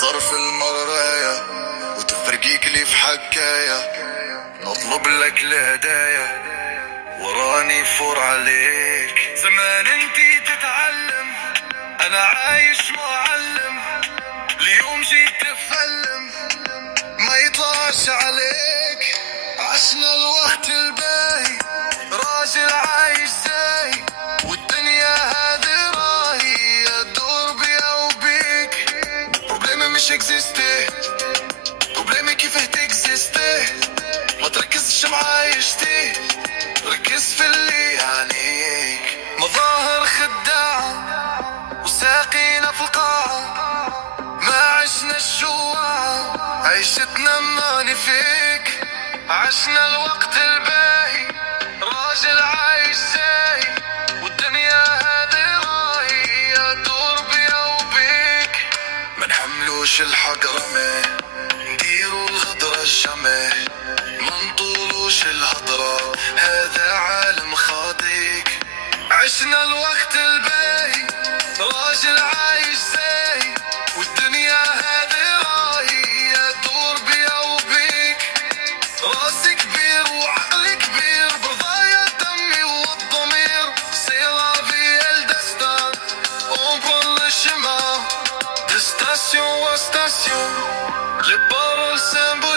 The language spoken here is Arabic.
ظرف المرايا وتفرقيك لي في حكاية، نطلب لك الهدايا وراني فور عليك. زمان انتي تتعلم انا عايش معلم، اليوم جيت تفلم ما يطلعش عليك. عشنا الوقت الباهي راجل عايش زي، والدنيا هذه راهي الدور بيا وبيك. بروبليمي مش اكزيستي، بروبليمي كيفاه تكزيستي. ما تركزش معايشتي، ركز في اللي يعنيك. مظاهر خداعة وساقينا في القاعة، ما عشنا الجوع عيشتنا ماني فيك. عشنا الوقت الباهي راجل عايش زي، والدنيا هذه راهي الدور بيا وبيك. ما نحملوش الحق رمي، نديروا الغدرة الجمي، ما نطولوش الهضرة هذا عالم خاطيك. عشنا الوقت الباهي راجل عايش زي، والدنيا هذه راهي الدور بيا وبيك. راسي كبير وعقلي كبير، بضايا دمي والضمير. سي لا في الدستان اون برون لو شيمان، دي ستاسيون و ستاسيون، لي بارول سامبل